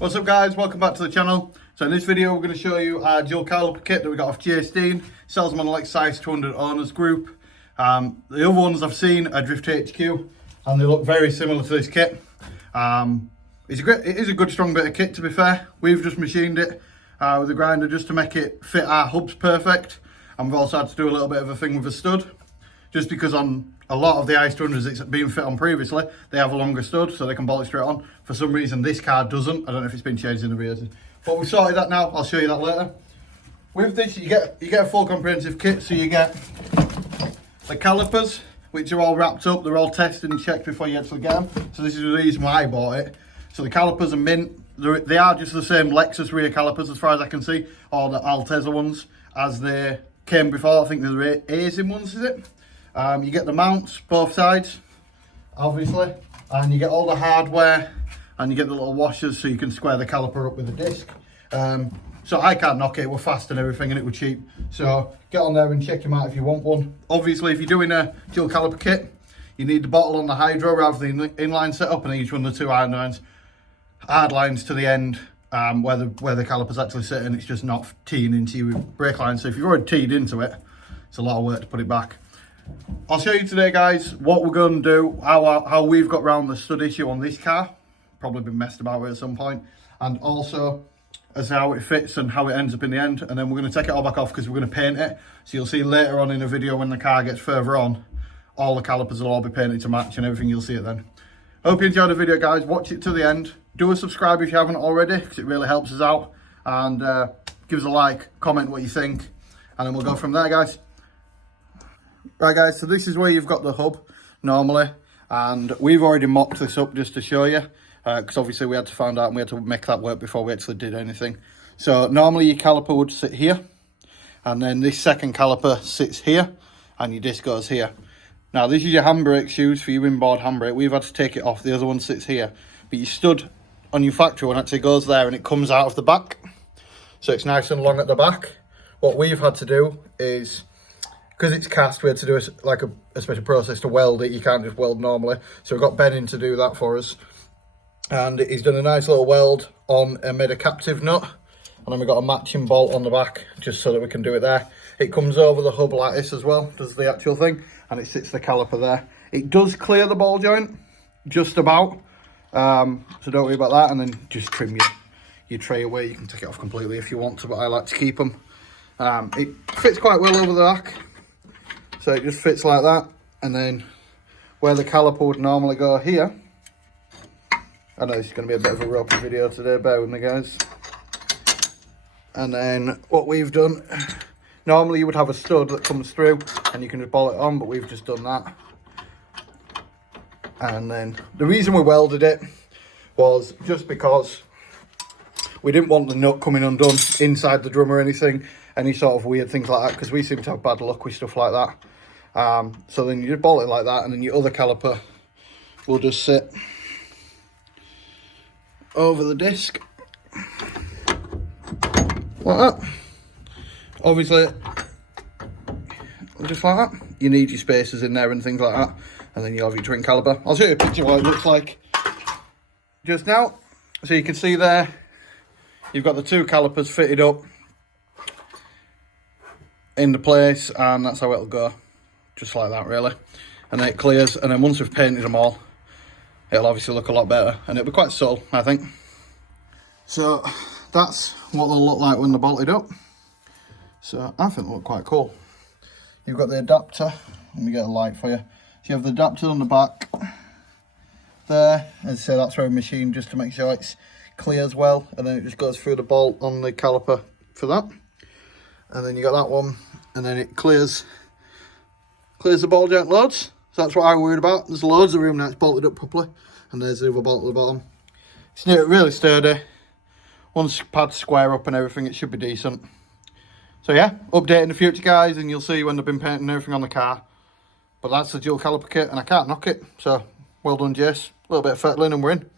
What's up guys, welcome back to the channel. So in this video we're going to show you our dual caliper kit that we got off JZ. Sells them on the Lexus Is200 owners group. The other ones I've seen are Drift HQ and they look very similar to this kit. It is a good strong bit of kit, to be fair. We've just machined it with a grinder just to make it fit our hubs perfect, and we've also had to do a little bit of a thing with a stud, just because on a lot of the Is200s it's been fit on previously, they have a longer stud so they can bolt it straight on. For some reason this car doesn't. I don't know if it's been changed in the years, but we've sorted that now. I'll show you that later. With this you get a full comprehensive kit. So you get the calipers, which are all wrapped up. They're all tested and checked before you actually get them. So this is the reason why I bought it. So the calipers are mint. They are just the same Lexus rear calipers as far as I can see, or the Altezza ones as they came before. I think they're the Asian ones, is it? You get the mounts both sides, obviously, and you get all the hardware, and you get the little washers so you can square the caliper up with the disc. So I can't knock it. We're fast and everything, and it was cheap. So get on there and check them out if you want one. Obviously, if you're doing a dual caliper kit, you need the bottle on the hydro rather than the inline setup, and then you just run the two hard lines to the end where the caliper's actually sitting. It's just not teeing into your brake line. So if you've already teed into it, it's a lot of work to put it back. I'll show you today, guys, what we're going to do, how we've got around the stud issue on this car. Probably been messed about with at some point, and also as to how it fits and how it ends up in the end. And then we're going to take it all back off because we're going to paint it. So you'll see later on in the video when the car gets further on, all the calipers will all be painted to match and everything. You'll see it then. Hope you enjoyed the video, guys. Watch it to the end. Do a subscribe if you haven't already, because it really helps us out. And give us a like, comment what you think, and then we'll go from there, guys. Right guys, so this is where you've got the hub normally, and we've already mocked this up just to show you, because obviously we had to find out and we had to make that work before we actually did anything. So normally your caliper would sit here, and then this second caliper sits here, and your disc goes here. Now this is your handbrake shoes for your inboard handbrake. We've had to take it off. The other one sits here, but your stud on your factory one actually goes there and it comes out of the back, so it's nice and long at the back. What we've had to do is, because it's cast, we had to do a special process to weld it. You can't just weld normally, so we've got Ben in to do that for us, and he's done a nice little weld on and made a captive nut, and then we've got a matching bolt on the back just so that we can do it there. It comes over the hub like this as well, does the actual thing, and it sits the caliper there. It does clear the ball joint just about, so don't worry about that, and then just trim your tray away. You can take it off completely if you want to, but I like to keep them. It fits quite well over the back. So it just fits like that, and then where the caliper would normally go here, I know this is going to be a bit of a ropey video today, bear with me guys. And then what we've done, normally you would have a stud that comes through and you can just bolt it on, but we've just done that. And then the reason we welded it was just because we didn't want the nut coming undone inside the drum or anything, any sort of weird things like that, because we seem to have bad luck with stuff like that. So then you just bolt it like that, and then your other caliper will just sit over the disc like that. Obviously, just like that. You need your spacers in there and things like that, and then you have your twin caliper. I'll show you a picture of what it looks like just now. So you can see there, you've got the two calipers fitted up into place, and that's how it'll go, just like that really. And then it clears, and then once we've painted them all, it'll obviously look a lot better, and it'll be quite subtle, I think. So that's what they'll look like when they're bolted up. So I think they'll look quite cool. You've got the adapter. Let me get a light for you. So you have the adapter on the back there, and so that's where we machine just to make sure it's clear as well, and then it just goes through the bolt on the caliper for that. And then you got that one, and then it clears the ball joint loads. So that's what I'm worried about. There's loads of room now, it's bolted up properly, and there's the other bolt at the bottom. It's really sturdy. Once pads square up and everything, it should be decent. So yeah, update in the future guys, and you'll see when they've been painting everything on the car. But that's the dual caliper kit, and I can't knock it. So well done Jace, a little bit of fettling and we're in.